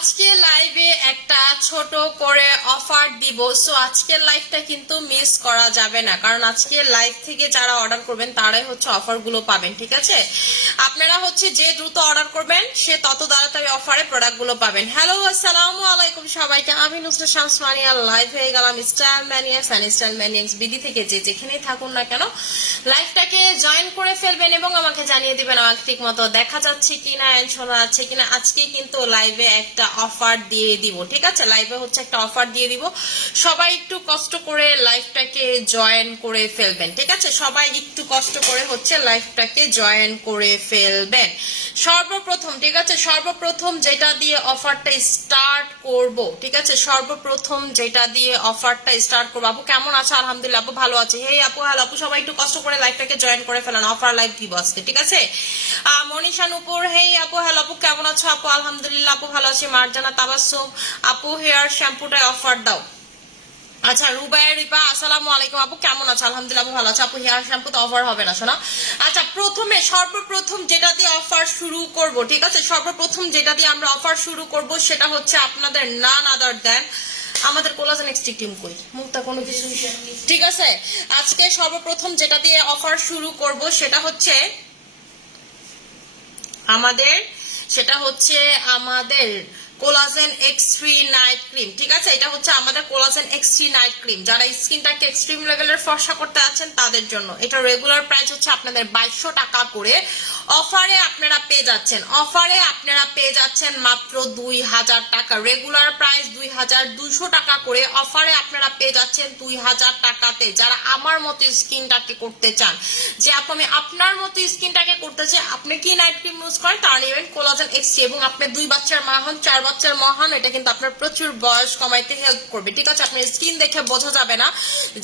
আজকে লাইভে একটা ছোট করে অফার দিব। সো আজকের লাইভটা কিন্তু মিস করা যাবে না। কারণ আজকে লাইভ থেকে যারা অর্ডার করবেন, তারাই হচ্ছে অফারগুলো পাবেন, ঠিক আছে? আপনারা হচ্ছে যে দ্রুত অর্ডার করবেন, সে তত তাড়াতাড়ি অফারে প্রোডাক্টগুলো পাবেন। হ্যালো আসসালামু আলাইকুম সবাইকে। আমি নুসরাত শামস লাইভ হয়ে গেলাম Style Maniacs and Style Maniacs BD থেকে। যে যেখানেই থাকুন না কেন লাইভটাকে জয়েন করে ফেলবেন এবং আমাকে জানিয়ে দিবেন আমাকে ঠিক মতো দেখা যাচ্ছে কিনা এন্ড শোনা যাচ্ছে কিনা। আজকে কিন্তু লাইভে একটা অফার দিয়ে দিব, ঠিক আছে? লাইভে হচ্ছে একটা অফার দিয়ে দিব। সবাই একটু কষ্ট করে লাইভটাকে জয়েন করে ফেলবেন, ঠিক আছে? সবাই একটু কষ্ট করে হচ্ছে লাইভটাকে জয়েন করে ফেলবেন। সর্বপ্রথম, ঠিক আছে? সর্বপ্রথম যেটা দিয়ে অফারটা স্টার্ট করব, ঠিক আছে? সর্বপ্রথম যেটা দিয়ে অফারটা স্টার্ট করব। আপু, কেমন আছে? আলহামদুলিল্লাহ, আপু ভালো আছে। হে আপু হ্যালো আপু, সবাই একটু কষ্ট করে লাইভটাকে জয়েন করে ফেলেন। অফার লাইভ দিব আজকে, ঠিক আছে? মনীষা নুপুর হে আপু হ্যালো আপু, কেমন আছো? আপু, আলহামদুলিল্লাহ, আপু, ভালো আছি মার্জানা তাবাসুম আপু হেয়ার শ্যাম্পুটায় অফার দাও। আচ্ছা রুবাই রিপা আসসালামু আলাইকুম। আপু, কেমন আছো? আলহামদুলিল্লাহ, ভালো আছো। আপু হেয়ার শ্যাম্পু তো অফার হবে না, শোনা? আচ্ছা প্রথমে, সর্বপ্রথম যেটা দিয়ে অফার শুরু করব, ঠিক আছে? সর্বপ্রথম যেটা দিয়ে আমরা অফার শুরু করব, সেটা হচ্ছে আপনাদের নান আদার দেন। আমাদের কোলাজেন এক্সট্রিক টিম কই? মুক্তা, কোনো কিছু? ঠিক আছে? আজকে সর্বপ্রথম যেটা দিয়ে অফার শুরু করব, সেটা হচ্ছে আমাদের, সেটা হচ্ছে আমাদের collagen X three night cream ঠিক আছে? এটা হচ্ছে আমাদের collagen X three night cream যারা স্কিনটাকে এক্সট্রিম লেভেলের ফর্সা করতে আছেন, তাদের জন্য। এটা রেগুলার প্রাইস হচ্ছে আপনাদের বাইশশো টাকা করে। অফারে আপনারা পেয়ে যাচ্ছেন। অফারে আপনারা পেয়ে যাচ্ছেন মাত্র দুই হাজার টাকা। রেগুলার প্রাইস দুই হাজার দুশো টাকা করে। অফারে আপনারা পেয়ে যাচ্ছেন দুই হাজার টাকাতে। যারা আমার মতো স্কিনটাকে করতে চান, যে আমি আপনার মতো স্কিনটাকে করতে চাই, আপনি কি নাইট ক্রিম ইউজ করেন? তার নেবেন কোলাজেন এক্স এবং আপনি দুই বাচ্চার মা হন, চার বাচ্চার মা হন এটা কিন্তু আপনার প্রচুর বয়স কমাইতে হেল্প করবে। ঠিক আছে, আপনার স্কিন দেখে বোঝা যাবে না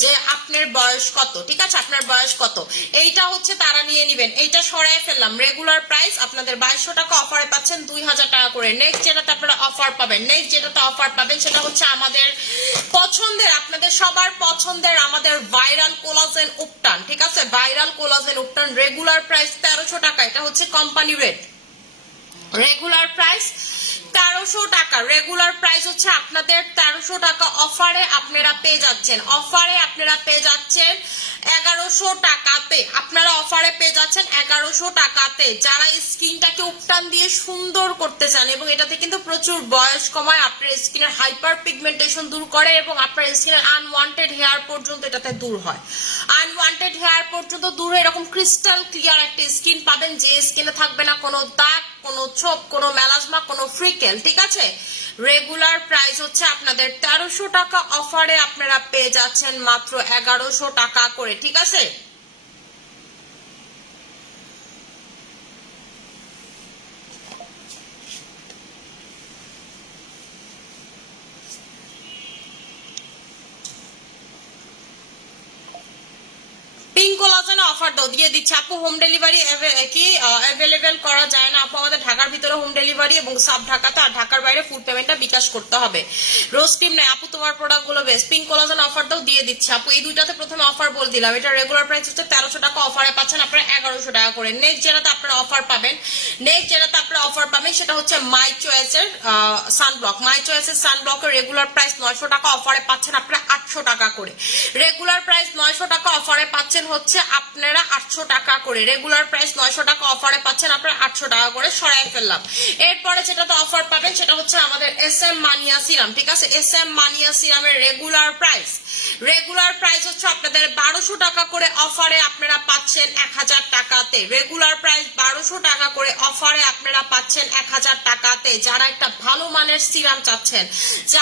যে আপনার বয়স কত। ঠিক আছে, আপনার বয়স কত। এইটা হচ্ছে তারা নিয়ে নিবেন। এইটা সরাই ফেললাম। রেগুলার প্রাইস আপনাদের বাইশশো টাকা অফারে পাচ্ছেন, দুই হাজার টাকা করে। নেক্সট যেটাতে আপনারা অফার পাবেন নেক্সট যেটাতে অফার পাবেন, সেটা হচ্ছে আমাদের পছন্দের, আপনাদের সবার পছন্দের আমাদের ভাইরাল কোলাজেন উপটান। ঠিক আছে ভাইরাল কোলাজেন উপটান রেগুলার প্রাইস তেরোশো টাকা। এটা হচ্ছে কোম্পানি রেট রেগুলার প্রাইস তেরোশো টাকা। রেগুলার প্রাইস হচ্ছে আপনাদের তেরোশো টাকা অফারে আপনারা পেয়ে যাচ্ছেন। অফারে আপনারা পেয়ে যাচ্ছেন এগারোশো টাকাতে। আপনারা অফারে পেয়ে যাচ্ছেন এগারোশো টাকাতে। যারা স্কিনটাকে উপটান দিয়ে সুন্দর করতে চান এবং এটাতে কিন্তু প্রচুর বয়স কমায়, আপনার স্কিনের হাইপার পিগমেন্টেশন দূর করে এবং আপনার স্কিনের আনওয়ান্টেড হেয়ার পর্যন্ত এটাতে দূর হয়। আনওয়ান্টেড হেয়ার পর্যন্ত দূর এরকম ক্রিস্টাল ক্লিয়ার একটা স্কিন পাবেন। যে স্কিনে থাকবে না কোনো দাগ কোনো ছোপ কোনো মেলাজমা, কোনো ফ্রিকেল ঠিক আছে? রেগুলার প্রাইস হচ্ছে আপনাদের তেরোশো টাকা অফারে আপনারা পেয়ে যাচ্ছেন মাত্র এগারোশো টাকা করে, ঠিক আছে পিঙ্ক কোলাজেনে অফার দাও। দিয়ে দিচ্ছে। আপু হোম ডেলিভারি কি অ্যাভেলেবেল করা যায় না। আপু, আমাদের ঢাকার ভিতরে হোম ডেলিভারি এবং সাব ঢাকাতে আর ঢাকার বাইরে ফুড পেমেন্টটা বিকাশ করতে হবে। রোজ ক্রিম নেই। আপু, তোমার প্রোডাক্টগুলো বেশ। পিঙ্ক কোলাজেন অফার দাও, দিয়ে দিচ্ছে। আপু, এই দুইটাতে প্রথমে অফার বলে দিলাম। এটা রেগুলার প্রাইস হচ্ছে তেরোশো টাকা। অফারে পাচ্ছেন আপনারা এগারোশো টাকা করে। নেক্সট যেটাতে আপনারা অফার পাবেন নেক্সট যেটাতে আপনারা অফার পাবেন, সেটা হচ্ছে মাই চয়েসের সানব্লক মাই চয়েসের সানব্লকের রেগুলার প্রাইস নয়শো টাকা। অফারে পাচ্ছেন আপনারা আটশো টাকা করে। রেগুলার প্রাইস নয়শো টাকা। অফারে পাচ্ছেন হচ্ছে আপনারা আটশো টাকা করে রেগুলার প্রাইস নয়শো টাকা অফারে পাচ্ছেন, আপনারা আটশো টাকা করে সরাই ফেললাম। এরপরে যেটাতে অফার পাবেন, সেটা হচ্ছে আমাদের এস এম মানিয়া সিরাম ঠিক আছে? এস এম মানিয়া সিরামের রেগুলার প্রাইস রেগুলার প্রাইস হচ্ছে আপনাদের বারোশো টাকা করে অফারে আপনারা পাচ্ছেন এক হাজার টাকাতে। রেগুলার প্রাইস বারোশো টাকা করে অফারে আপনারা পাচ্ছেন এক হাজার টাকাতে। যারা একটা ভালো মানের সিরাম চাচ্ছেন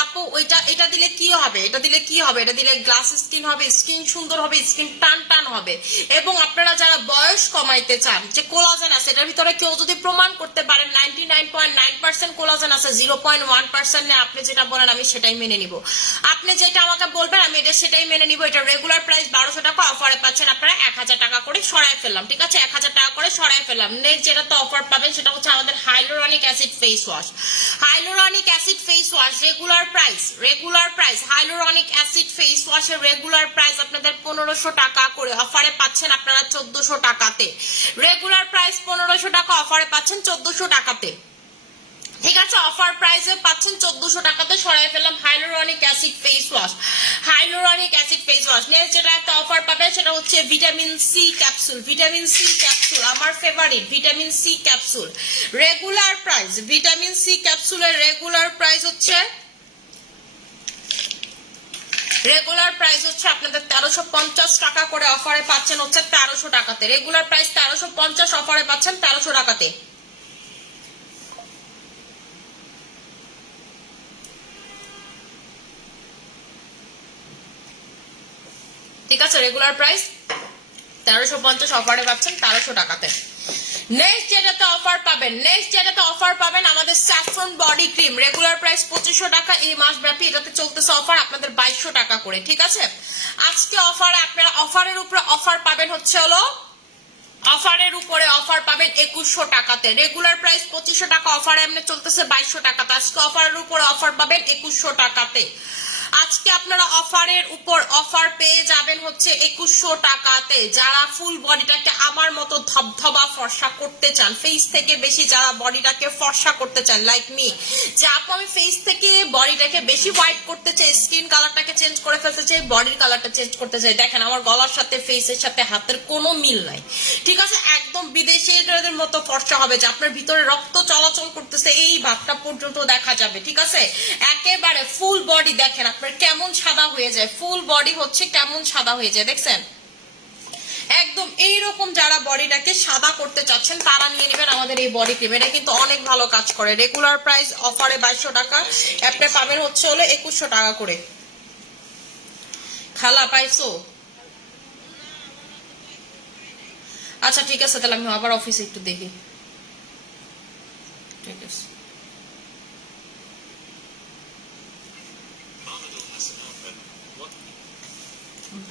আপু ওইটা, এটা দিলে কি হবে? এটা দিলে কি হবে? এটা দিলে গ্লাস স্কিন হবে স্কিন সুন্দর হবে স্কিন টান টান হবে। এবং আপনারা যারা বয়স কমাইতে চান, যে কোলাজেন আছে, এটার ভিতরে কেউ যদি প্রমাণ করতে পারেন ninety nine point nine percent collagen আছে জিরো পয়েন্ট ওয়ান পার্সেন্ট আপনি যেটা বলেন আমি সেটাই মেনে নিব। আপনি যেটা আমাকে বলবেন, আমি এটা সেটাই মেনে নিব। এটা রেগুলার প্রাইস বারোশো টাকা অফারে পাচ্ছেন আপনারা এক হাজার টাকা করে সরাই ফেললাম, ঠিক আছে? এক হাজার টাকা করে সরাই ফেললাম। নেক্সট যেটা তো অফার পাবেন, সেটা হচ্ছে আমাদের hyaluronic acid face wash hyaluronic acid face wash regular price regular price hyaluronic acid face ওয়াশের রেগুলার প্রাইস আপনাদের পনেরোশো টাকা করে। অফারে পাচ্ছেন আপনারা চোদ্দশো টাকাতে। রেগুলার প্রাইস পনেরোশো টাকা অফারে পাচ্ছেন চোদ্দশো টাকাতে। ঠিক আছে অফার প্রাইসে পাচ্ছেন চোদ্দশো টাকাতে সরাই ফেললাম hyaluronic acid face wash hyaluronic acid face wash next যেটা একটা অফার পাবেন, সেটা হচ্ছে vitamin C capsule vitamin C capsule আমার favourite vitamin C capsule regular price vitamin C ক্যাপসুলের regular price হচ্ছে রেগুলার প্রাইস হচ্ছে আপনাদের তেরোশো পঞ্চাশ টাকা করে অফারে পাচ্ছেন হচ্ছে তেরোশো টাকাতে। রেগুলার প্রাইস তেরোশো পঞ্চাশ অফারে পাচ্ছেন তেরোশো টাকাতে। ঠিক আছে রেগুলার প্রাইস তেরোশো পঞ্চাশ অফারে পাচ্ছেন তেরোশো টাকাতে। নেক্সট যেটাতে অফার পাবেন নেক্সট যেটাতে অফার পাবেন আমাদের বডি ক্রিম রেগুলার প্রাইস পঁচিশশো টাকা, এই মাস ব্যাপী এটাতে চলতেছে অফার আপনাদের বাইশশো টাকা করে, ঠিক আছে? আজকে অফারে আপনারা অফারের উপরে অফার পাবেন হচ্ছে হলো অফারের উপরে অফার পাবেন একুশশো টাকাতে। রেগুলার প্রাইস পঁচিশশো টাকা অফারে এমনি চলতেছে বাইশশো টাকাতে। আজকে অফারের উপরে অফার পাবেন একুশশো টাকাতে। আজকে আপনারা অফারের উপর অফার পেয়ে যাবেন হচ্ছে একুশশো টাকাতে। যারা ফুল বডিটাকে আমার মতো ধবধবা ফর্সা করতে চান ফেস থেকে বেশি যারা বডিটাকে ফর্সা করতে চান লাইক মি যে আপু আমি ফেস থেকে বডিটাকে বেশি হোয়াইট করতে চাই স্কিন কালারটাকে চেঞ্জ করে ফেলতে চাই বডির কালারটা চেঞ্জ করতে চাই। দেখেন, আমার গলার সাথে ফেসের সাথে, হাতের কোনো মিল নাই। ঠিক আছে, একদম বিদেশিদের মতো ফর্সা হবে যে আপনার ভিতরে রক্ত চলাচল করতেছে, এই ভাবটা পর্যন্ত দেখা যাবে, ঠিক আছে? একেবারে ফুল বডি দেখেন, আপনার কেমন সাদা হয়ে যায় ফুল বডি হচ্ছে কেমন সাদা হয়ে যায়, দেখছেন? একদম এইরকম যারা বডিটাকে সাদা করতে চাচ্ছেন, তারা নিয়ে নেবেন আমাদের এই বডি ক্রিম এটা কিন্তু অনেক ভালো কাজ করে। রেগুলার প্রাইস অফারে বাইশশো টাকা, একটা পাবেন হচ্ছে হলো একুশশো টাকা করে। খালা, পাইছো? আচ্ছা ঠিক আছে, তাহলে আমি আবার অফিসে একটু দেখি। ঠিক আছে।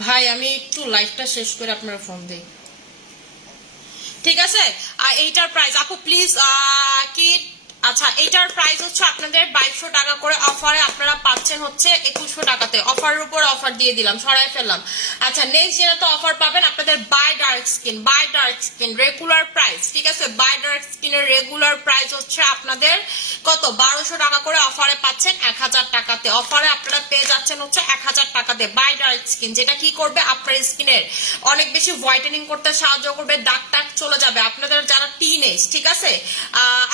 ভাই, আমি একটু লাইভটা শেষ করে আপনার ফোন দিই। ঠিক আছে? আর এইটার প্রাইস আপু প্লিজ কি আচ্ছা এটার প্রাইস হচ্ছে আপনাদের বাইশশো টাকা করে অফারে আপনারা পাচ্ছেন হচ্ছে একুশশো টাকাতে। অফারের উপর অফার দিয়ে দিলাম, সরাই ফেললাম। আচ্ছা নেক্সট যেটা তো অফার পাবেন আপনাদের buy dark skin buy dark skin regular price ঠিক আছে? বাই ডার্ক স্কিনের রেগুলার প্রাইস হচ্ছে আপনাদের কত? বারোশো টাকা করে অফারে পাচ্ছেন এক হাজার টাকাতে। অফারে আপনারা পেয়ে যাচ্ছেন হচ্ছে এক হাজার টাকাতে। বাই ডার্ক স্কিন যেটা কি করবে? আপনার স্কিনের অনেক বেশি হোয়াইটেনিং করতে সাহায্য করবে, দাগ টাগ চলে যাবে। আপনাদের যারা টিন ঠিক আছে?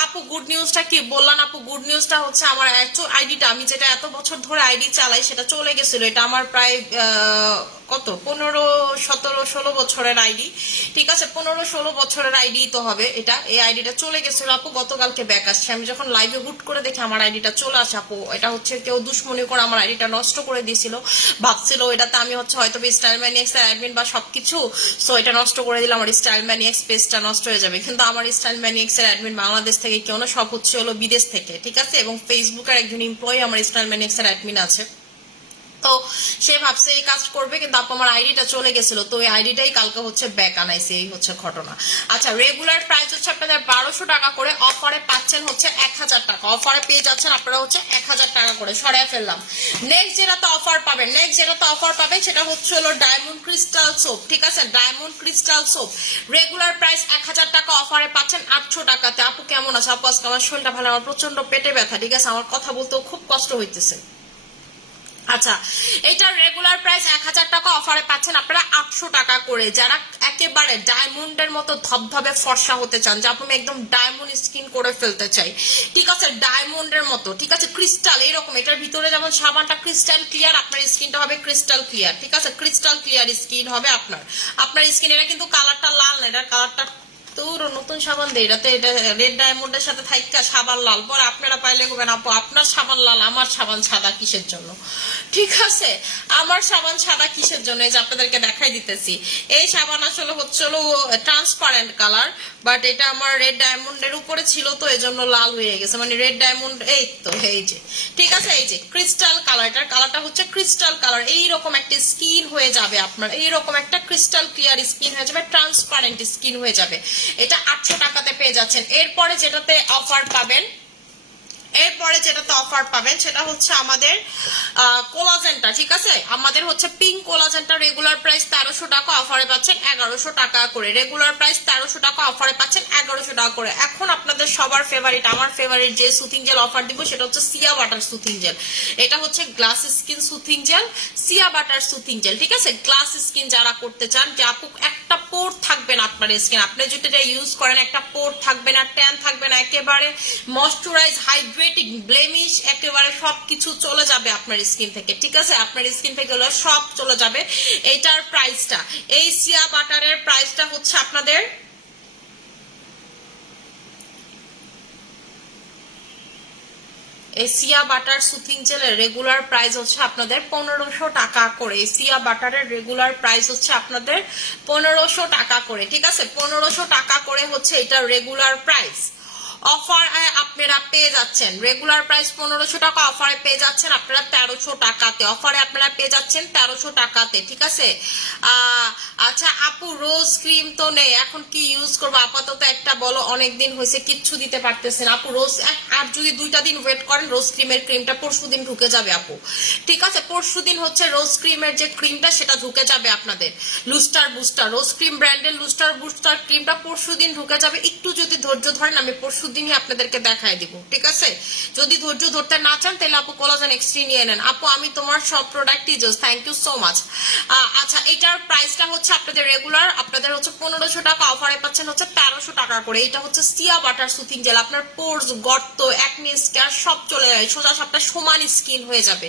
আপু গুড নিউজটা কি বললাম আপু গুড নিউজটা হচ্ছে আমার আইডিটা আমি যেটা এত বছর ধরে আইডি চালাই, সেটা চলে গেছিল। এটা আমার প্রায় কত? পনেরো, সতেরো, ষোলো বছরের আইডি। ঠিক আছে, পনেরো, ষোলো বছরের আইডি তো হবে এটা। এই আইডিটা চলে গেছিল আপু, গতকালকে ব্যাক আসছে। আমি যখন লাইভে হুট করে দেখি আমার আইডিটা চলে আসে আপু, এটা হচ্ছে কেউ দুশ্মনী করে আমার আইডিটা নষ্ট করে দিয়েছিল। ভাবছিল এটাতে আমি হচ্ছে হয়তো স্টাইল ম্যানিয়াক্স এর অ্যাডমিন বা সব কিছু সো এটা নষ্ট করে দিলে আমার স্টাইল ম্যানিয়াক্স পেজটা নষ্ট হয়ে যাবে। কিন্তু আমার স্টাইল ম্যানিয়াক্স এর অ্যাডমিন বাংলাদেশ থেকে কেউ না, সব হচ্ছে হলো বিদেশ থেকে, ঠিক আছে? এবং ফেসবুকের একজন এমপ্লয়ি আমার স্টাইল ম্যানিয়াক্স এর অ্যাডমিন আছে। তো সে ভাবছে, এই কাজ করবে কিন্তু আপু আমার আইডিটা চলে গেছিল। তো এই আইডিটাই কালকে হচ্ছে ব্যাক আনাইছে, এই হচ্ছে ঘটনা। আচ্ছা রেগুলার প্রাইস হচ্ছে আপনাদের বারোশো টাকা করে, অফারে পাচ্ছেন হচ্ছে এক হাজার টাকা। অফারে পেয়ে যাচ্ছেন আপনারা হচ্ছে এক হাজার টাকা করে, সরাই ফেললাম। নেক্সট যেটাতে অফার পাবেন নেক্সট যেটাতে অফার পাবেন, সেটা হচ্ছে হলো ডায়মন্ড ক্রিস্টাল সোপ ঠিক আছে? Diamond crystal soap regular price এক হাজার টাকা, অফারে পাচ্ছেন আটশো টাকাতে। আপু কেমন আছে? আপু আজকে আমার শরীরটা ভালো, আমার প্রচণ্ড পেটে ব্যথা, ঠিক আছে? আমার কথা বলতেও খুব কষ্ট হইতেছে। আচ্ছা এটার রেগুলার প্রাইস এক হাজার টাকা অফারে পাচ্ছেন আপনারা আটশো টাকা করে। যারা একেবারে ডায়মন্ডের মতো ধবধবে ফর্সা হতে চান, যা আমি একদম ডায়মন্ড স্কিন করে ফেলতে চাই, ঠিক আছে? ডায়মন্ডের মতো, ঠিক আছে? ক্রিস্টাল এরকম, এটার ভিতরে যেমন সাবানটা ক্রিস্টাল ক্লিয়ার আপনার স্কিনটা হবে ক্রিস্টাল ক্লিয়ার ঠিক আছে? ক্রিস্টাল ক্লিয়ার স্কিন হবে আপনার। আপনার স্কিন এটা কিন্তু কালারটা লাল না, এটার কালারটা তোর নতুন সাবান এটাতে এটা রেড ডায়মন্ডের সাথে থাইকা সাবান লাল। পরে আপনারা পাইলে গবেন আপু, আপনার সাবান লাল, আমার সাবান সাদা কিসের জন্য? ঠিক আছে, আমার সাবান সাদা কিসের জন্য? এই যে আপনাদেরকে দেখাই দিতেছি। এই সাবান আসলে হচ্ছে হলো ট্রান্সপারেন্ট কালার বাট এটা আমার রেড ডায়মন্ডের উপরে ছিল, তো এই জন্য লাল হয়ে গেছে। মানে রেড ডায়মন্ড এই তো, এই যে। ঠিক আছে, এই যে ক্রিস্টাল কালার এটার কালারটা হচ্ছে ক্রিস্টাল কালার এইরকম একটা স্কিন হয়ে যাবে আপনার, এইরকম একটা ক্রিস্টাল ক্লিয়ার স্কিন হয়ে যাবে ট্রান্সপারেন্ট স্কিন হয়ে যাবে। এটা আটশো টাকাতে পেয়ে যাচ্ছেন। এরপরে যেটাতে অফার পাবেন এরপরে যেটাতে অফার পাবেন, সেটা হচ্ছে আমাদের কোলাজেনটা ঠিক আছে? আমাদের হচ্ছে পিঙ্ক কোলাজেনটা রেগুলার প্রাইস তেরোশো টাকা অফারে পাচ্ছেন, এগারোশো টাকা করে। রেগুলার প্রাইস তেরোশো টাকা অফারে পাচ্ছেন, এগারোশো টাকা করে। এখন আপনাদের সবার ফেভারিট আমার ফেভারিট যে সুথিং জেল অফার দিব, সেটা হচ্ছে সিয়া বাটার সুথিং জেল এটা হচ্ছে glass skin soothing gel shea butter soothing gel ঠিক আছে? গ্লাস স্কিন যারা করতে চান, যে আপু, একটা পোর থাকবে না আপনার স্কিন আপনি যদি এটা ইউজ করেন, একটা পোর থাকবে না ট্যান থাকবে না, একেবারে ময়শ্চারাইজ হাইড্রেটিং ব্লেমিশ একেবারে সবকিছু চলে যাবে আপনার স্কিন থেকে, ঠিক আছে? আপনার স্কিন থেকে হলো সব চলে যাবে। এইটার প্রাইসটা এই সিয়া বাটারের প্রাইসটা হচ্ছে আপনাদের এই সিয়া বাটার সুথিং জেলের রেগুলার প্রাইস হচ্ছে আপনাদের পনেরোশো টাকা করে। এই সিয়া বাটারের রেগুলার প্রাইস হচ্ছে আপনাদের পনেরোশো টাকা করে, ঠিক আছে? পনেরোশো টাকা করে হচ্ছে এটা রেগুলার প্রাইস অফার আপনারা পেয়ে যাচ্ছেন। রেগুলার প্রাইস পনেরোশো টাকা অফারে পেয়ে যাচ্ছেন আপনারা তেরোশো টাকাতে। অফারে আপনারা পেয়ে যাচ্ছেন তেরোশো টাকাতে, ঠিক আছে? আচ্ছা আপু রোজ ক্রিম তো নেই। এখন কি ইউজ করব? আপাতত একটা বলো অনেক দিন হয়েছে, কিচ্ছু দিতে পারতেছেন। আপু রোজ আর যদি দুইটা দিন ওয়েট করেন রোজ ক্রিমের ক্রিমটা পরশু দিন ঢুকে যাবে, আপু। ঠিক আছে? পরশু দিন হচ্ছে রোজ ক্রিমের যে ক্রিমটা সেটা ঢুকে যাবে আপনাদের। লুস্টার বুস্টার রোজ ক্রিম ব্র্যান্ডের লুস্টার বুস্টার ক্রিমটা পরশু দিন ঢুকে যাবে। একটু যদি ধৈর্য ধরেন, আমি পরশু দিনই আপনাদেরকে দেখায় দিব, ঠিক আছে? যদি ধৈর্য ধরতে না চান, তাহলে আপু কোলাজেন এক্সট্রি নিয়ে নেন। আপু, আমি তোমার সব প্রোডাক্টই জোস থ্যাংক ইউ সো মাচ আচ্ছা এটার প্রাইসটা হচ্ছে আপনাদের রেগুলার আপনাদের হচ্ছে পনেরোশো টাকা অফারে পাচ্ছেন হচ্ছে তেরোশো টাকা করে। এটা হচ্ছে সিয়া বাটার সুথিং জেল আপনার পোর্স গর্ত একনি স্কার সব চলে যায়। সোজা সাপটা সমান স্কিন হয়ে যাবে।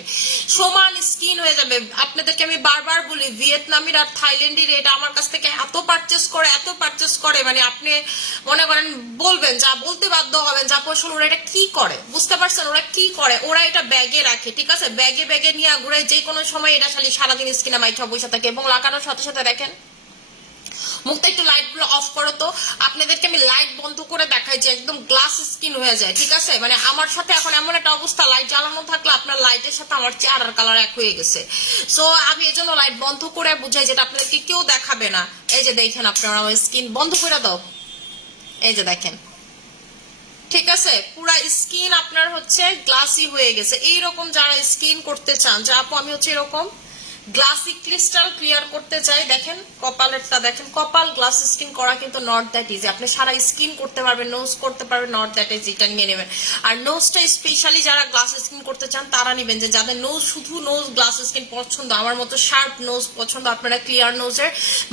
সমান স্কিন হয়ে যাবে। আপনাদেরকে আমি বারবার বলি, ভিয়েতনামির আর থাইল্যান্ডের এটা আমার কাছ থেকে এত পারচেস করে, এত পারচেস করে মানে আপনি মনে করেন বলবেন, যা বলতে বাধ্য হবেন যা পয়সা ওরা এটা কি করে? বুঝতে পারছেন? ওরা কি করে? ওরা এটা ব্যাগে রাখে, ঠিক আছে? ব্যাগে ব্যাগে নিয়ে ঘুরে যে কোনো সময় এটা খালি সারাদিন স্কিনে মাইঠা বসে থাকে এবং লাগানোর সাথে সাথে দেখেন, মুখটা একটু লাইটগুলো অফ করো তো। আপনাদেরকে আমি লাইট বন্ধ করে দেখাই যে, একদম গ্লাস স্কিন হয়ে যায়, ঠিক আছে? মানে আমার সাথে এখন এমন একটা অবস্থা লাইট জ্বালানো থাকলে আপনার লাইটের সাথে আমার চেহারার কালার এক হয়ে গেছে। সো আমি এই জন্য লাইট বন্ধ করে বুঝাই যেটা আপনাদেরকে কেউ দেখাবে না। এই যে দেখেন আপনার আমার স্কিন বন্ধ করে দাও। এই যে দেখেন। ঠিক আছে? পুরা স্কিন আপনার হচ্ছে গ্লাসি হয়ে গেছে। এইরকম যারা স্কিন করতে চান, যে আপু, আমি হচ্ছে এরকম গ্লাসি ক্রিস্টাল ক্লিয়ার করতে চাই। দেখেন, কপালেরটা দেখেন। কপাল, গ্লাস স্কিন করা কিন্তু নট দ্যাট ইজি আপনি সারা স্কিন করতে পারবেন নোজ করতে পারবেন নট দ্যাট ইজি এটা নিয়ে নেবেন। আর নোজটা স্পেশালি যারা গ্লাস স্কিন করতে চান, তারা নেবেন যে যাদের নোজ শুধু নোজ গ্লাস স্কিন পছন্দ, আমার মতো শার্প নোজ পছন্দ, আপনারা ক্লিয়ার নোজের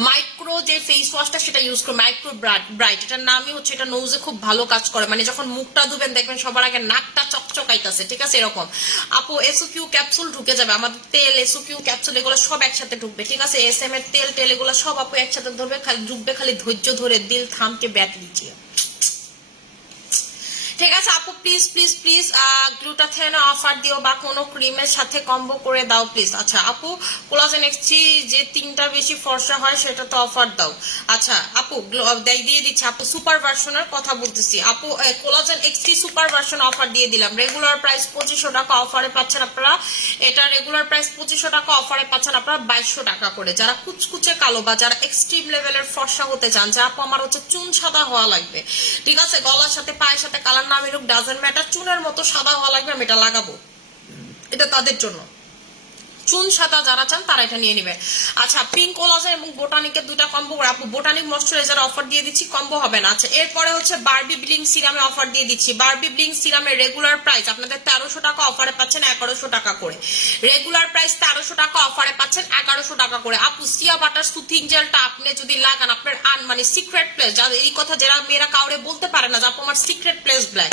মাইক্রো যে ফেস ওয়াশটা সেটা ইউজ করুন। মাইক্রো ব্রাইট এটার নামই হচ্ছে, এটা নোজে খুব ভালো কাজ করে। মানে যখন মুখটা ধুবেন, দেখবেন সবার আগে নাকটা চকচকাইতেছে, ঠিক আছে? এরকম। আপু এসওকিউ ক্যাপসুল ঢুকে যাবে। আমাদের তেল এসওকিউ ক্যাপসুল এগুলো সব একসাথে ঢুকবে, ঠিক আছে? এস এম এর তেল টেল এগুলো সব আপু একসাথে ধরবে, খালি ঢুকবে, খালি ধৈর্য ধরে দিল থামকে ব্যাট লিজিয়ে ঠিক আছে, আপু please please please glutathione offer দিও বা কোনো ক্রিমের সাথে কম্বো করে দাও প্লিজ আচ্ছা আপু কোলাজেন এক্সচি যে তিনটা বেশি ফর্সা হয়, সেটা তো অফার দাও। আচ্ছা আপু দিয়ে দিচ্ছি। আপু সুপার ভার্সনের কথা বলতেছি। আপু কোলাজেন এক্সচি সুপার ভার্সন অফার দিয়ে দিলাম। রেগুলার প্রাইস পঁচিশশো টাকা অফারে পাচ্ছেন আপনারা। এটা রেগুলার প্রাইস পঁচিশশো টাকা অফারে পাচ্ছেন আপনারা বাইশশো টাকা করে। যারা কুচকুচে কালো বা যারা এক্সট্রিম লেভেলের ফর্সা হতে চান, যে আপু, আমার হচ্ছে চুন সাদা হওয়া লাগবে। ঠিক আছে, গলার সাথে, পায়ের সাথে কালার নাম এরকম ডাজেন্ট ম্যাটার চুনের মতো সাদা হওয়া লাগবে, আমি এটা লাগাবো। এটা তাদের জন্য। চুন সাদা যারা চান তারা এটা নিয়ে নেবে। আচ্ছা পিঙ্ক কোলাজেন এবং বোটানিকের দুইটা কম্বো করে আপু বোটানিক ময়শ্চারাইজার অফার দিয়ে দিচ্ছি কম্বো হবে না। আচ্ছা এরপরে হচ্ছে বারবি ব্লিং সিরামে অফার দিয়ে দিচ্ছি। বারবি ব্লিং সিরামের রেগুলার প্রাইস আপনাদের তেরোশো টাকা অফারে পাচ্ছেন এগারোশো টাকা করে। রেগুলার প্রাইস তেরোশো টাকা অফারে পাচ্ছেন এগারোশো টাকা করে। আপু সিয়া বাটার সুথিং জেলটা আপনি যদি লাগান, আপনার আন মানে সিক্রেট প্লেস যাদের এই কথা যারা মেয়েরা কাউরে বলতে পারে না, যে আপু, আমার সিক্রেট প্লেস ব্ল্যাক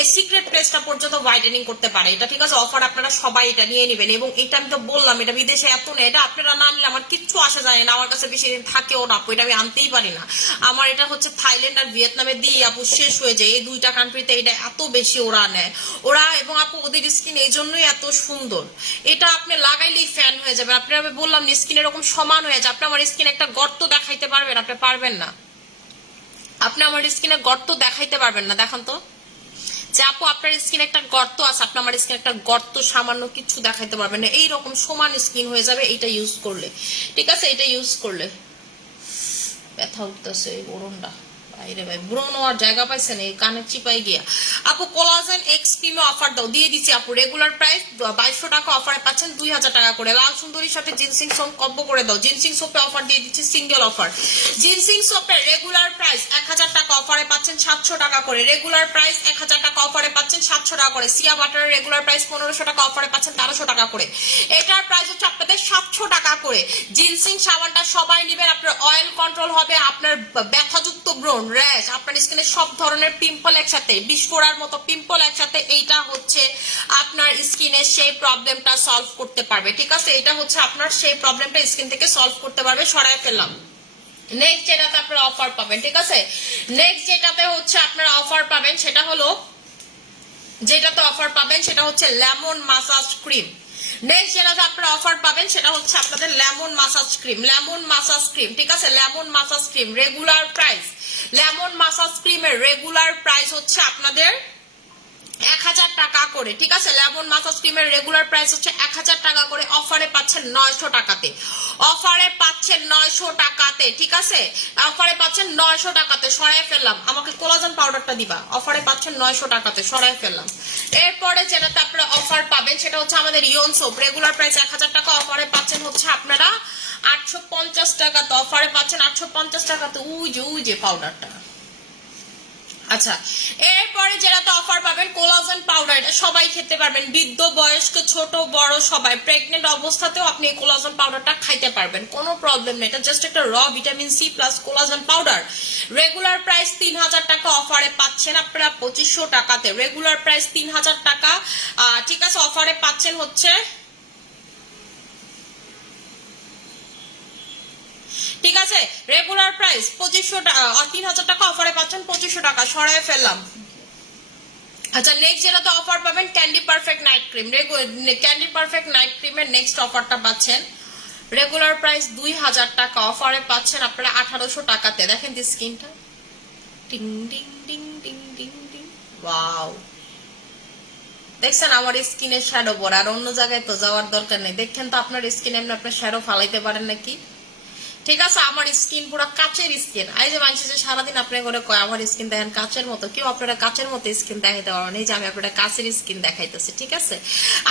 এই সিক্রেট প্লেসটা পর্যন্ত হোয়াইটেনিং করতে পারে। এটা ঠিক আছে অফার আপনারা সবাই এটা নিয়ে নেবেন এবং এটা আমি তো বললাম, এটা বিদেশে এত নেই, এটা আপনারা না আনলে আমার কিচ্ছু আসা যায় না, আমার কাছে বেশি দিন থাকেও না আপু, এটা আমি আনতেই পারি না। আমার এটা হচ্ছে থাইল্যান্ড আর ভিয়েতনামে দিয়ে আপু, শেষ হয়ে যায়। এই দুইটা কান্ট্রিতে এটা এত বেশি ওরা নেয়। ওরা এবং আপু, ওদের স্কিন এই জন্যই এত সুন্দর। এটা আপনি লাগাইলেই ফ্যান হয়ে যাবে। আপনি আমি বললাম স্কিন এরকম সমান হয়ে যায়। আপনি আমার স্কিন একটা গর্ত দেখাইতে পারবেন, আপনি পারবেন না। আপনি আমার স্কিনে গর্ত দেখাইতে পারবেন না, দেখান তো। যে আপু, আপনার স্কিন একটা গর্ত আছে আপনার আমার স্কিন একটা গর্ত, সামান্য কিছু দেখাইতে পারবেন না। এইরকম সমান স্কিন হয়ে যাবে এটা ইউজ করলে। ঠিক আছে? এটা ইউজ করলে। ব্যথা উঠতেছে এই গরমটা। আরে ভাই ব্রণ আর জায়গা পাইছেন এই কানের চিপাই গিয়া। আপু কোলাজেন এক্স ক্রিমে অফার দাও, দিয়ে দিচ্ছি আপু। রেগুলার প্রাইস বাইশশো টাকা অফারে পাচ্ছেন দুই হাজার টাকা করে। লাল সুন্দরীর সাথে জিনসিং সোপ কম্বো করে দাও। জিনসিং সোপে অফার দিয়ে দিচ্ছি সিঙ্গেল অফার জিনসিং সোপের রেগুলার প্রাইস এক হাজার টাকা অফারে পাচ্ছেন সাতশো টাকা করে। রেগুলার প্রাইস এক হাজার টাকা অফারে পাচ্ছেন সাতশো টাকা করে। সিয়া বাটারের রেগুলার প্রাইস পনেরোশো টাকা অফারে পাচ্ছেন তেরোশো টাকা করে। এটার প্রাইস হচ্ছে আপনাদের সাতশো টাকা করে। জিনসিং সাবানটা সবাই নেবেন, আপনার অয়েল কন্ট্রোল হবে, আপনার ব্যথাযুক্ত ব্রণ র্যাশ, আপনার স্কিনে সব ধরনের পিম্পল একসাথে, বিস্ফোরার মতো পিম্পল একসাথে, এইটা হচ্ছে আপনার স্কিনের সেই প্রবলেমটা সলভ করতে পারবে, ঠিক আছে? এটা হচ্ছে আপনার সেই প্রবলেমটা স্কিন থেকে সলভ করতে পারবে সরাই ফেললাম। নেক্সট যেটাতে আপনারা অফার পাবেন, ঠিক আছে? নেক্সট যেটাতে হচ্ছে আপনারা অফার পাবেন, সেটা হলো, যেটাতে অফার পাবেন, সেটা হচ্ছে লেমন মাসাজ ক্রিম নেক্সট যেটা আপনারা অফার পাবেন সেটা হচ্ছে আপনাদের lemon massage cream lemon massage cream ঠিক আছে? Lemon massage cream regular price lemon massage ক্রিমের রেগুলার প্রাইস হচ্ছে আপনাদের এক হাজার টাকা করে, ঠিক আছে? লেমন মাসাজ ক্রিমের রেগুলার প্রাইস হচ্ছে এক হাজার টাকা করে অফারে পাচ্ছেন নয়শো টাকাতে। অফারে পাচ্ছেন নয়শো টাকাতে, ঠিক আছে? অফারে পাচ্ছেন নয়শো টাকাতে সরাই ফেললাম। আমাকে কোলাজেন পাউডারটা দিবা। অফারে পাচ্ছেন নয়শো টাকাতে সরাই ফেললাম। এরপরে যেটাতে আপনারা অফার পাবেন, সেটা হচ্ছে আমাদের ইয়ন সোপ রেগুলার প্রাইস এক হাজার টাকা অফারে পাচ্ছেন হচ্ছে আপনারা আটশো পঞ্চাশ টাকাতে। অফারে পাচ্ছেন আটশো পঞ্চাশ টাকাতে। উই যে উই যে পাউডারটা আচ্ছা এরপরে যেটাতে অফার পাবেন কোলাজেন পাউডার এটা সবাই খেতে পারবেন। বৃদ্ধ, বয়স্ক, ছোট, বড়, সবাই। প্রেগনেন্ট অবস্থাতেও আপনি এই কোলাজেন পাউডারটা খাইতে পারবেন। কোনো প্রবলেম নেই। এটা জাস্ট একটা র vitamin C plus collagen powder regular price তিন হাজার টাকা অফারে পাচ্ছেন আপনারা পঁচিশশো টাকাতে। রেগুলার প্রাইস তিন হাজার টাকা। ঠিক আছে অফারে পাচ্ছেন হচ্ছে ঠিক আছে? রেগুলার প্রাইস পঁচিশশো টাকা তিন হাজার টাকা অফারে পাচ্ছেন, পঁচিশশো টাকা সরাই ফেললাম। আচ্ছা নেক্সট যেটাতে অফার পাবেন candy perfect night cream candy perfect night ক্রিমের নেক্সট অফারটা পাচ্ছেন। রেগুলার প্রাইস দুই হাজার টাকা অফারে পাচ্ছেন আপনারা আঠারোশো টাকাতে। দেখেন দি স্কিনটা। টিং টিং টিং টিং টিং টিং। ওয়াও দেখছেন আমার স্কিনের শ্যাডো পড়ে আর অন্য জায়গায় তো যাওয়ার দরকার নেই। দেখেন তো আপনার স্কিন এমনি আপনার শ্যাডো ফালাইতে পারেন নাকি? ঠিক আছে, আমার স্কিন পুরো কাচের স্কিন এই যে মানুষ যে সারাদিন আপনি করে কয়, আমার স্কিন দেখেন কাচের মতো। কেউ আপনারা কাচের মতো স্কিন দেখাইতে পারবেন এই যে আমি আপনারা কাচের স্কিন দেখাইতেছি, ঠিক আছে?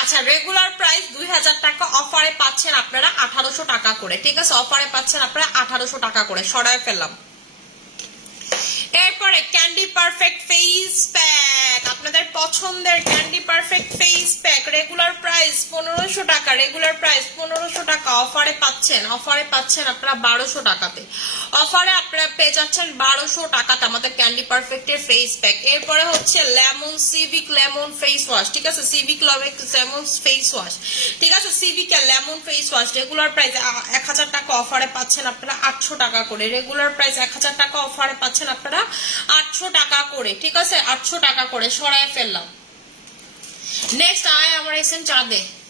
আচ্ছা রেগুলার প্রাইস দুই হাজার টাকা অফারে পাচ্ছেন আপনারা আঠারোশো টাকা করে। ঠিক আছে অফারে পাচ্ছেন আপনারা আঠারোশো টাকা করে। সরায় ফেললাম। এরপরে ক্যান্ডি পারফেক্ট ফেস প্যাক আপনাদের পছন্দের candy perfect face pack regular price পনেরোশো টাকা রেগুলার প্রাইস পনেরোশো টাকা। অফারে পাচ্ছেন অফারে পাচ্ছেন আপনারা বারোশো টাকাতে। অফারে আপনারা পেয়ে যাচ্ছেন বারোশো টাকাতে আমাদের ক্যান্ডি পারফেক্টের ফেস প্যাক এরপরে হচ্ছে lemon Civic lemon face wash ঠিক আছে? সিভিক লেমন ফেস ওয়াশ ঠিক আছে? Civic lemon face wash regular price এক হাজার টাকা অফারে পাচ্ছেন আপনারা আটশো টাকা করে। রেগুলার প্রাইস এক হাজার টাকা অফারে পাচ্ছেন আপনারা আটশো টাকা করে, ঠিক আছে? আটশো টাকা করে সরাই ফেললাম। নেক্সট আয় আমার এসেন চাঁদে।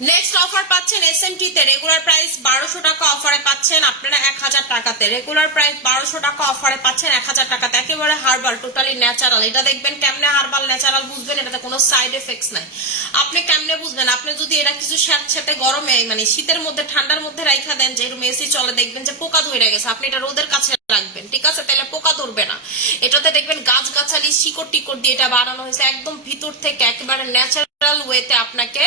নেক্সট অফার পাচ্ছেন এসএমটি তে। রেগুলার প্রাইস বারোশো টাকা অফারে পাচ্ছেন আপনারা এক হাজার টাকাতে। রেগুলার প্রাইস বারোশো টাকা অফারে পাচ্ছেন এক হাজার টাকাতে। একেবারে হার্বাল টোটালি ন্যাচারাল এটা দেখবেন কেমনে হার্বাল ন্যাচারাল বুঝবেন, এটাতে কোনো সাইড এফেক্টস নাই। আপনি কেমনে বুঝবেন? আপনি যদি এরা কিছু স্যাঁতস্যাঁতে গরমে মানে শীতের মধ্যে, ঠান্ডার মধ্যে রাইখা দেন যেরকম এসি চলে, দেখবেন যে পোকা ধরে গেছে। আপনি এটা রোদের কাছে রাখবেন, ঠিক আছে? তাহলে পোকা ধরবে না। এটাতে দেখবেন গাছ গাছালি শিকড় টিকড় দিয়ে এটা বানানো হয়েছে, একদম ভিতর থেকে, একেবারে ন্যাচারাল ওয়েতে আপনাকে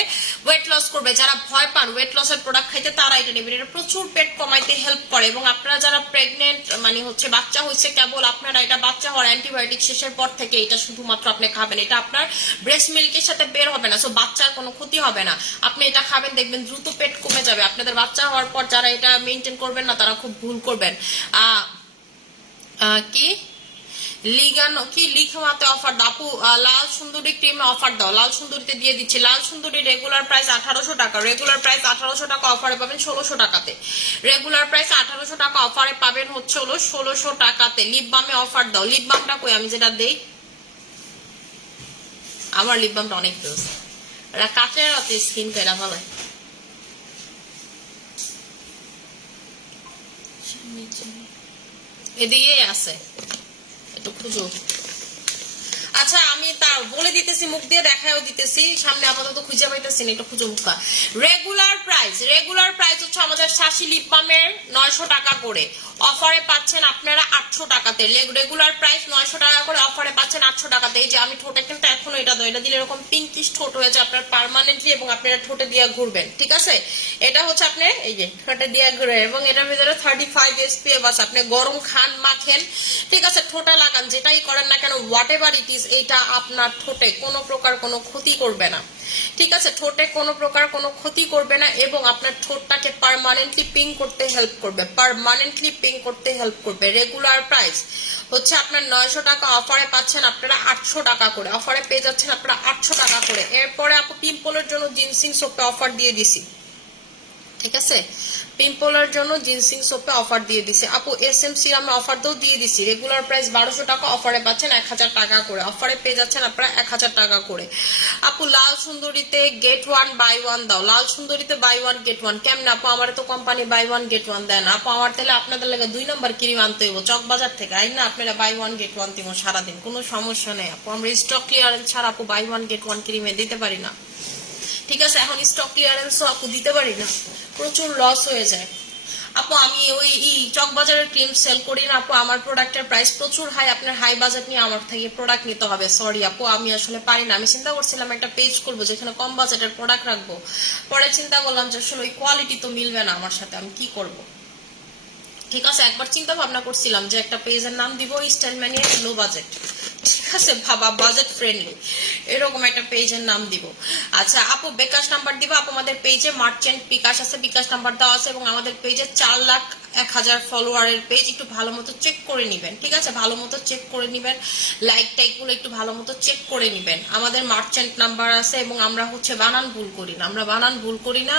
ওয়েট লস করবে। যারা ভয় পান ওয়েট লসের প্রোডাক্ট খাইতে তারা এটা নেবেন। এটা প্রচুর পেট কমাইতে হেল্প করে এবং আপনারা যারা প্রেগনেন্ট মানে হচ্ছে বাচ্চা হয়েছে কেবল আপনারা এটা বাচ্চা হওয়ার অ্যান্টিবায়োটিক শেষের পর থেকে এটা শুধুমাত্র আপনি খাবেন। এটা আপনার ব্রেস্ট মিল্কের সাথে বের হবে না সো বাচ্চার কোনো ক্ষতি হবে না। আপনি এটা খাবেন, দেখবেন দ্রুত পেট কমে যাবে। আপনাদের বাচ্চা হওয়ার পর যারা এটা মেনটেন করবেন না, তারা খুব ভুল করবেন। কি? লিগানো কি লিখমাতে অফার দাও? আপু লাল সুন্দরী ক্রিমে অফার দাও। লাল সুন্দরীতে দিয়ে দিচ্ছি। লাল সুন্দরী রেগুলার প্রাইস আঠারোশো টাকা। রেগুলার প্রাইস আঠারোশো টাকা অফারে পাবেন ষোলোশো টাকাতে। রেগুলার প্রাইস আঠারোশো টাকা অফারে পাবেন হচ্ছে হলো ষোলোশো টাকাতে। লিপ বামে অফার দাও। লিপ বামটা কই? আমি যেটা দেই, আমার লিপ বামটা অনেক ইউজ এটা কাচের আছে স্কিন কেরা, ভালো। এদিকে আছে। একটু খুঁজো আচ্ছা আমি তার বলে দিতেছি, মুখ দিয়ে দেখায়ও দিতেছি, সামনে আপাতত খুঁজে পাইতেছি না, একটু খুঁজে মুখা রেগুলার প্রাইস রেগুলার প্রাইস হচ্ছে আমাদের শাসি লিপ বামের নয়শো টাকা করে। অফারে পাচ্ছেন আপনারা আটশো টাকাতে। রেগুলার প্রাইস নয়শো টাকা করে অফারে পাচ্ছেন আটশো টাকাতে। এই যে আমি ঠোঁটে কিন্তু এখনও এটা দেবো এটা দিলে এরকম পিঙ্কিশ ঠোঁট হয়েছে আপনার পার্মানেন্টলি এবং আপনারা ঠোঁটে দিয়ে ঘুরবেন, ঠিক আছে? এটা হচ্ছে আপনি এই যে ঠোঁটে দিয়ে ঘুরে এবং এটার ভিতরে থার্টি ফাইভ এসপিএফ আছে আপনি গরম খান, মাখেন, ঠিক আছে? ঠোঁটা লাগান, যেটাই করেন না কেন হোয়াট এভার ইট ইজ এইটা আপনার ঠোঁটে কোনো প্রকার কোনো ক্ষতি করবে না। ঠিক আছে? ঠোঁটে কোনো প্রকার কোনো ক্ষতি করবে না এবং আপনার ঠোঁটটাকে পার্মানেন্টলি পিং করতে হেল্প করবে। পার্মানেন্টলি পিং করতে হেল্প করবে। রেগুলার প্রাইস হচ্ছে আপনার নয়শো টাকা অফারে পাচ্ছেন আপনারা আটশো টাকা করে। অফারে পেয়ে যাচ্ছেন আপনারা আটশো টাকা করে। এরপরে আপু পিম্পলের জন্য জিনসিং সোপে অফার দিয়ে দিছি। ঠিক আছে? পিম্পলের জন্য জিনসিং সোপে অফার দিয়ে দিছে। আপু এস এম সিরামে অফার তো দিয়ে দিছি। রেগুলার প্রাইস বারোশো টাকা অফারে পাচ্ছেন এক হাজার টাকা করে। অফারে পেয়ে যাচ্ছেন আপনারা এক হাজার টাকা করে। আপু, লাল সুন্দরীতে গেট ওয়ান বাই ওয়ান দাও। লাল সুন্দরীতে বাই ওয়ান গেট ওয়ান কেমন আপু? আমার তো company buy one get one দেন আপু, আমার তাহলে আপনাদের লাগে দুই নম্বর ক্রিম আনতে হইব। চক বাজার থেকে আই না, আপনারা বাই ওয়ান গেট ওয়ান দিব সারাদিন। কোনো সমস্যা নেই আপু। আমরা স্টক ক্লিয়ারেন্স ছাড়া আপু বাই ওয়ান গেট ওয়ান ক্রিমে দিতে পারি না। ঠিক আছে, এখন স্টক ক্লিয়ারেন্সও আপু দিতে পারি না, প্রচুর লস হয়ে যায়। আপু, আমি ওই চকবাজারের ক্রিম সেল করি না, আপু, আমার প্রোডাক্টের প্রাইস প্রচুর হাই আপনার হাই বাজেট নিয়ে আমার থেকে প্রোডাক্ট নিতে হবে সরি আপু, আমি আসলে পারি না। আমি চিন্তা করছিলাম একটা পেজ করব যেখানে কম বাজেটের প্রোডাক্ট রাখব। পরে চিন্তা করলাম যে আসলে ওই কোয়ালিটি তো মিলবে না আমার সাথে, আমি কি করব? ঠিক আছে, একবার চিন্তা ভাবনা করছিলাম যে একটা পেজের নাম দিব স্টাইল ম্যানিয়া লো বাজেট ঠিক আছে ভাবা বাজেট ফ্রেন্ডলি এরকম একটা পেজের নাম দিব। আচ্ছা আপু, বিকাশ নাম্বার দিব। আপু, আমাদের পেজে মার্চেন্ট বিকাশ আছে, বিকাশ নাম্বার দেওয়া আছে এবং আমাদের পেজে চার লাখ এক হাজার ফলোয়ারের পেজ একটু ভালো মতো চেক করে নিবেন, ঠিক আছে? ভালো মতো চেক করে নিবেন লাইক টাইকগুলো একটু ভালো মতো চেক করে নিবেন। আমাদের মার্চেন্ট নাম্বার আছে এবং আমরা হচ্ছে বানান ভুল করি না। আমরা বানান ভুল করি না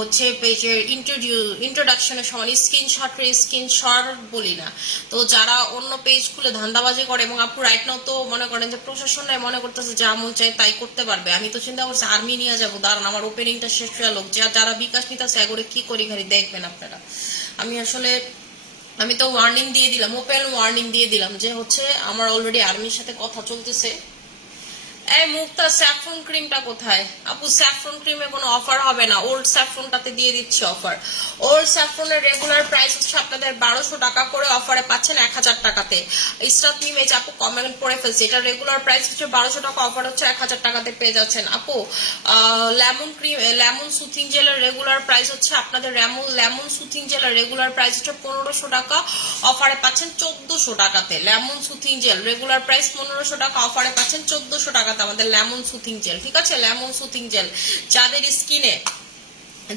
হচ্ছে পেজের ইন্ট্রোডিউ ইন্ট্রোডাকশনের সময় স্ক্রিনশট স্ক্রিনশট বলি না। তো যারা অন্য পেজ খুলে ধান্দাবাজি করে এবং আপু রাইট নাও তো মনে করেন যে প্রশাসনে মনে করতেছে যা মন চাই, তাই করতে পারবে। আমি তো চিন্তা করছি আর্মি নিয়ে যাব, দাঁড়ান, আমার ওপেনিংটা শেষ হয়ে লোক যা যারা বিকাশ নিতেছে এগোরে কি করি খালি দেখবেন আপনারা। আমি আসলে, আমি তো ওয়ার্নিং দিয়ে দিলাম ওপেন ওয়ার্নিং দিয়ে দিলাম যে হচ্ছে, আমার অলরেডি আর্মির সাথে কথা চলতেছে। এই মুক্তা স্যাফরন ক্রিমটা কোথায়? আপু, স্যাফরন ক্রিমে কোনো অফার হবে না। ওল্ড স্যাফরনটাতে দিয়ে দিচ্ছি অফার। ওল্ড স্যাফরনের রেগুলার প্রাইস হচ্ছে আপনাদের বারোশো টাকা করে অফারে পাচ্ছেন এক হাজার টাকাতে। ইসরাত নিমেজ আপু, কমেন্ট করে ফেলছে। এটা রেগুলার প্রাইস হচ্ছে বারোশো টাকা, অফার হচ্ছে এক হাজার টাকাতে পেয়ে যাচ্ছেন। আপু লেমন ক্রিম, লেমন সুথিং জেলের রেগুলার প্রাইস হচ্ছে আপনাদের লেমন লেমন সুথিং জেলের রেগুলার প্রাইস হচ্ছে পনেরোশো টাকা, অফারে পাচ্ছেন চোদ্দশো টাকাতে। Lemon soothing gel, regular price পনেরোশো টাকা, অফারে পাচ্ছেন চোদ্দশো টাকাতে। আমাদের লেমন সুথিং জেল ঠিক আছে? Lemon soothing gel. যাদের স্কিনে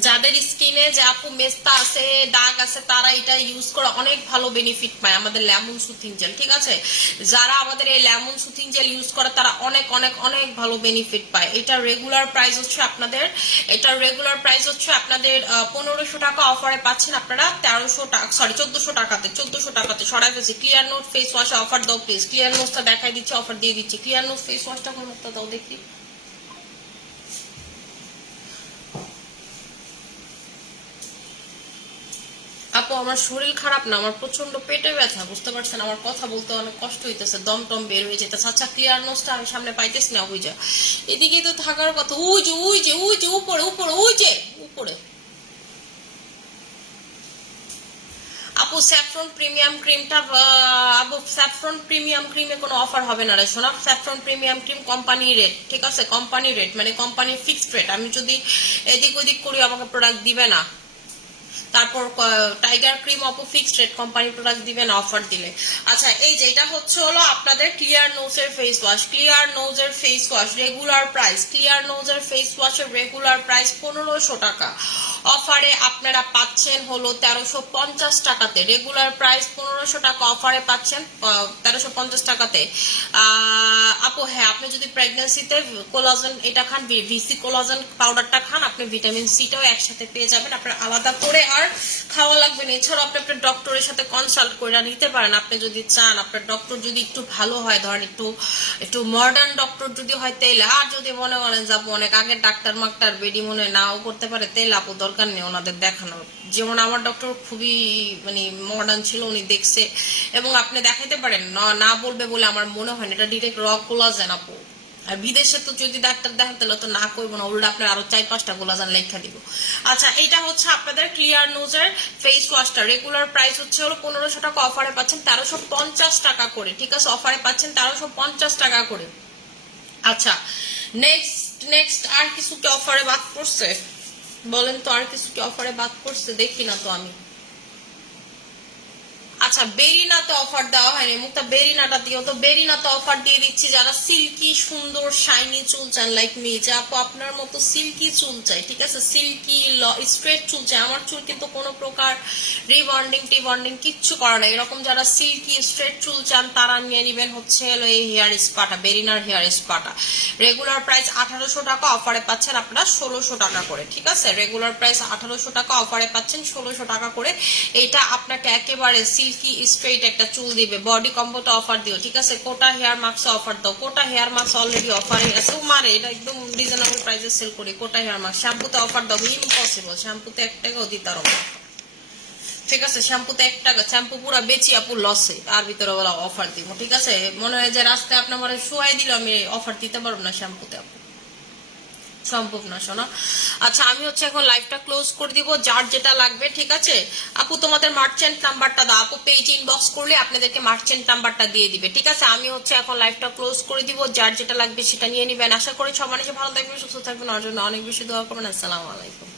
যাদের স্কিনে যে আপু মেস্তা আছে, দাগ আছে, তারা এটা ইউজ করে অনেক ভালো বেনিফিট পায় আমাদের লেমন সুথিং জেল ঠিক আছে? যারা আমাদের এই লেমন সুথিং জেল ইউজ করে, তারা অনেক অনেক অনেক ভালো বেনিফিট পায়। এটা রেগুলার প্রাইস হচ্ছে আপনাদের, এটা রেগুলার প্রাইস হচ্ছে আপনাদের পনেরোশো টাকা অফারে পাচ্ছেন আপনারা তেরোশো টাকা সরি চোদ্দশো টাকাতে চোদ্দশো টাকাতে। সরাই ফেলছি ক্লিয়ার নোট ফেস ওয়াশে অফার দাও প্লিজ ক্লিয়ার নোটটা দেখাই দিচ্ছে অফার দিয়ে দিচ্ছি। ক্লিয়ার নোট ফেস ওয়াশটা কোনো দাও দেখি। আমার শরীর খারাপ না, আমার প্রচণ্ড পেটে ব্যথা, বুঝতে পারছেন? আমার কথা বলতে অনেক কষ্ট হইতেছে, দম টম বের হয়ে যেতেছে। আচ্ছা ক্লিয়ার নোসটা আমি সামনে পাইতেছি না, ওই এদিকে তো থাকার কথা। উই যে উই যে উই যে, উপরে উপরে উই যে, উপরে। আপু স্যাফরন প্রিমিয়াম ক্রিমটা আপু স্যাফরন প্রিমিয়াম ক্রিমে কোনো অফার হবে না রে শোনা saffron premium cream company rate ঠিক আছে? কোম্পানি রেট মানে কোম্পানির ফিক্সড রেট আমি যদি এদিক ওদিক করি, আমাকে প্রোডাক্ট দিবে না। তারপর টাইগার ক্রিম অপো ফিক্সড রেট কোম্পানি প্রোডাক্ট দিবেন অফার দিলে। আচ্ছা এই যে, এটা হচ্ছে হলো আপনাদের ক্লিয়ার নোজের face wash clear নোজের face wash regular price clear নোজের face ওয়াশের রেগুলার প্রাইস পনেরোশো টাকা। অফারে আপনারা পাচ্ছেন হলো তেরোশো পঞ্চাশ টাকাতে। রেগুলার প্রাইস পনেরোশো টাকা অফারে পাচ্ছেন তেরোশো পঞ্চাশ টাকাতে। আপু হ্যাঁ আপনি যদি প্রেগনেন্সিতে কোলাজেন এটা খান ভিসি কোলাজেন পাউডারটা খান, আপনি ভিটামিন সিটাও একসাথে পেয়ে যাবেন। আপনার আলাদা করে আর আর খাওয়া লাগবে না। এছাড়াও আপনি আপনার ডক্টরের সাথে কনসাল্ট করে নিতে পারেন। আপনি যদি চান, আপনার ডক্টর যদি একটু ভালো হয়, ধরেন একটু একটু মডার্ন ডক্টর যদি হয়, তাইলে আর যদি মনে করেন যাব অনেক আগে ডাক্তার মাক্তার বেডি মনে নাও করতে পারে, তাইলে আপু দরকার নেই ওনাদের দেখানোর যেমন আমার ডক্টর খুবই মানে মডার্ন ছিল, উনি দেখছে। এবং আপনি দেখাইতে পারেন, না- বলবে বলে আমার মনে হয় না। এটা ডিরেক্ট র কোলাজেন আপু। আর বিদেশে তো যদি ডাক্তার দেখান, তাহলে তো না করব না, উল্টা আপনার আরও চার পাঁচটা গোলাজান লেখা দিব। আচ্ছা এটা হচ্ছে আপনাদের ক্লিয়ার নোজের ফেস ওয়াশটা রেগুলার প্রাইস হচ্ছে হলো পনেরোশো টাকা অফারে পাচ্ছেন তেরোশো পঞ্চাশ টাকা করে, ঠিক আছে? অফারে পাচ্ছেন তেরোশো পঞ্চাশ টাকা করে। আচ্ছা নেক্সট নেক্সট আর কিছু কি অফারে বাদ পড়ছে? বলেন তো, আর কিছু কি অফারে বাদ পড়ছে? দেখি না তো আমি। আচ্ছা বেরিনাতে অফার দেওয়া হয়নি। মুক্তা, বেরিনাটা দিও তো। বেরিনাতে অফার দিয়ে দিচ্ছি যারা সিল্কি সুন্দর শাইনি চুল চান লাইক মি যে আপু আপনার মতো সিল্কি চুল চাই, ঠিক আছে? সিল্কি স্ট্রেট চুল চাই। আমার চুল কিন্তু কোনো প্রকার রিবন্ডিং টিবন্ডিং কিচ্ছু করে না এরকম যারা সিল্কি স্ট্রেট চুল চান, তারা নিয়ে নেবেন হচ্ছে হলো এই হেয়ার স্পাটা বেরিনার হেয়ার স্পাটা রেগুলার প্রাইস আঠারোশো টাকা অফারে পাচ্ছেন আপনারা ষোলোশো টাকা করে, ঠিক আছে? রেগুলার প্রাইস আঠারোশো টাকা অফারে পাচ্ছেন ষোলোশো টাকা করে। এটা আপনাকে একেবারে সিল্কি স্ট্রেট একটা চুল দিবে বডি কম্বোতে অফার দিও, ঠিক আছে? কোটা হেয়ার মাস্ক অফার দাও। কোটা হেয়ার মাস্ক অলরেডি অফারে আছে মারে, এটা একদম রিজনেবল প্রাইসে সেল করি, কোটা হেয়ার মাস্ক শ্যাম্পুতে অফার দাও ইম্পসিবল শ্যাম্পুতে এক টাকাও দিতে পারব ঠিক আছে? শ্যাম্পুতে এক টাকা। শ্যাম্পু পুরো বেচি আপু লসে তার ভিতরে ওরা অফার দিব, ঠিক আছে? মনে হয় যে রাস্তায় আপনার মানে শুয়াই দিল আমি অফার দিতে পারব না শ্যাম্পুতে আপু। সম্ভব না, শোনা। আচ্ছা আমি হচ্ছে এখন লাইভটা ক্লোজ করে দিব, যার যেটা লাগবে, ঠিক আছে? আপু, তোমাদের মার্চেন্ট নাম্বারটা দাও। আপু পেজ ইনবক্স করলে আপনাদেরকে মার্চেন্ট নাম্বারটা দিয়ে দিবে, ঠিক আছে? আমি হচ্ছে এখন লাইভটা ক্লোজ করে দিব, যার যেটা লাগবে সেটা নিয়ে নেবেন। আশা করি সব মানুষ ভালো থাকবে সুস্থ থাকবেন। ওর অনেক বেশি দোয়া করবেন। আসসালামু আলাইকুম।